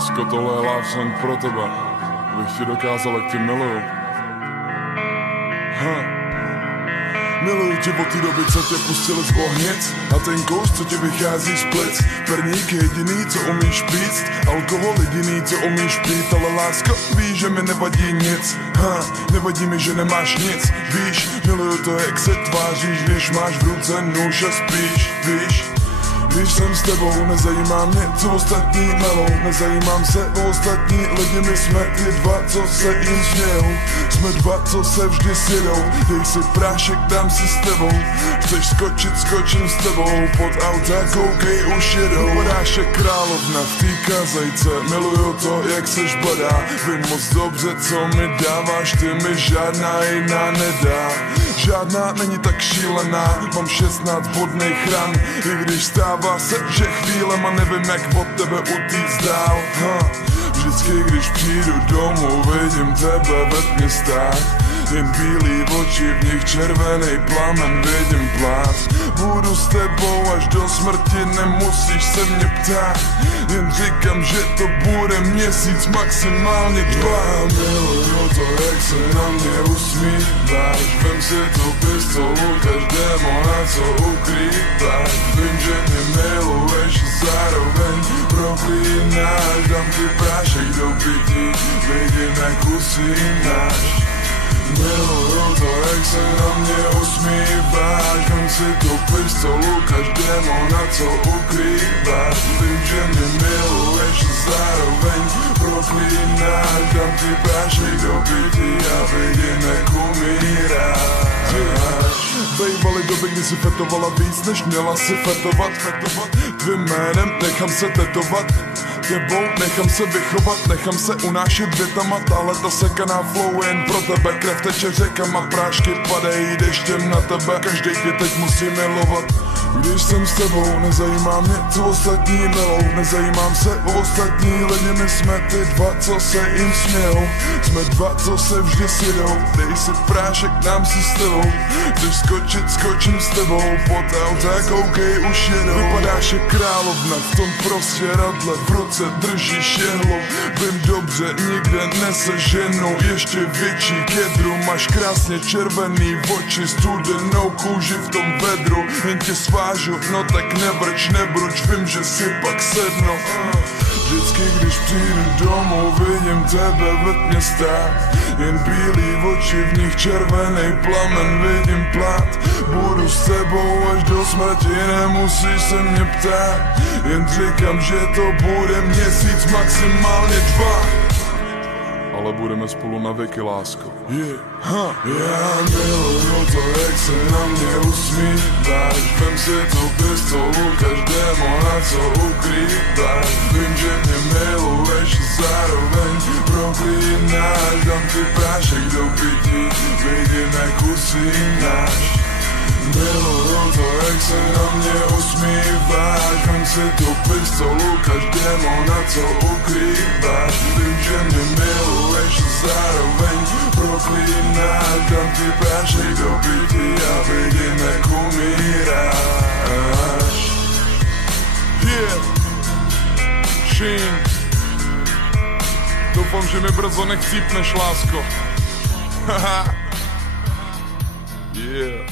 Lásko, tohle je love song pro tebe. Bych ti dokázal, jak tě miluju. Miluju tě od té doby, co tě pustili z bohnic a ten kous, co tě vychází z plic. Perník je jediný, co umíš pít, alkohol jediný, co umíš pít. Ale lásko, víš, že mi nevadí nic. Nevadí mi, že nemáš nic. Víš, miluju to, jak se tváříš, když máš v ruce nůž a spíš. Víš, když jsem s tebou, nezajímá mě, co ostatní melou. Nezajímám se o ostatní lidi, my jsme ty dva, co se jim smějou. Jsme dva, co se vždy sjedou. Dej si prášek, dám si s tebou. Chceš skočit, skočím s tebou. Pod auta, koukej, už jedou. Padáš jak královna v té kazajce. Miluju to, jak seš bladá. Vím moc dobře, co mi dáváš. Ty mi žádná jiná nedá. Žádná není tak šílená. Mám 16 bodných ran, i když stává se, že chvílema nevím, jak od tebe utíct dál. Vždycky, když přijdu domů, vidím tebe ve tmě stát. Jen bílý oči, v nich červený plamen, vidím plát. Budu s tebou až do smrti, nemusíš se mě ptát. Jen říkám, že to bude měsíc, maximálně 2. Miluju to, jak se na mě usmíváš. Vem si tu pistolu, každému na co ukrýváš. Vím, že mě miluješ, zároveň proklínáš. Dám ti prášek do pití, vidím, jak usínáš. Miluju to, jak se na mě usmíváš. Vem si tu pistolu, každému na co ukrýváš. Vím, že mě miluješ, zároveň proklínáš. Dám ti prášek do pití a vidím, jak umíráš. Bejvaly doby, kdy si fetovala víc, než měla si fetovat. Tvým jménem nechám se tetovat. Tebou nechám se vychovat, nechám se unášet větama. Tahle ta sekaná flow jen pro tebe. Krev teče řekama, prášky padají deštěm na tebe. Každý tě teď musí milovat. Když jsem s tebou, nezajímá mě, co ostatní milou. Nezajímám se o ostatní lidi, my jsme ty dva, co se jim smějou. Jsme dva, co se vždy sjedou. Dej si prášek, dám si s tebou. Chceš skočit, skočím s tebou. Pod auta, koukej, už jedou. Vypadáš jak královna v tom prostě radle. V ruce držíš jehlu. Vím dobře, nikde neseženou. Ještě větší kedru. Máš krásně červený oči, studenou kůži v tom vedru. Jen tě svážu, no tak nebruč, vím, že si pak sednu. Vždycky, když přijdu domů, vidím tebe ve tmě stát. Jen bílý oči, v nich červený plamen, vidím plát. Budu s tebou až do smrti, nemusíš se mě ptát. Jen říkám, že to bude měsíc, maximálně 2. Ale budeme spolu na věky, lásko. Já miluju to, jak se na mě usmíváš. Vem si tu pistolu, každému na co ukrýváš. Vím, že mě miluješ, zároveň proklínáš. Dám ti prášek do pití, vidím, jak usínáš. Miluju to, jak se na mě usmíváš. Vem si tu pistolu, každému na co ukrýváš. Vím, že mě miluješ, zároveň proklínáš. Dám ti prášek do pití a vidím, jak umíráš. Sheen. Doufám, že mi brzo nechcípneš, lásko. Yeah.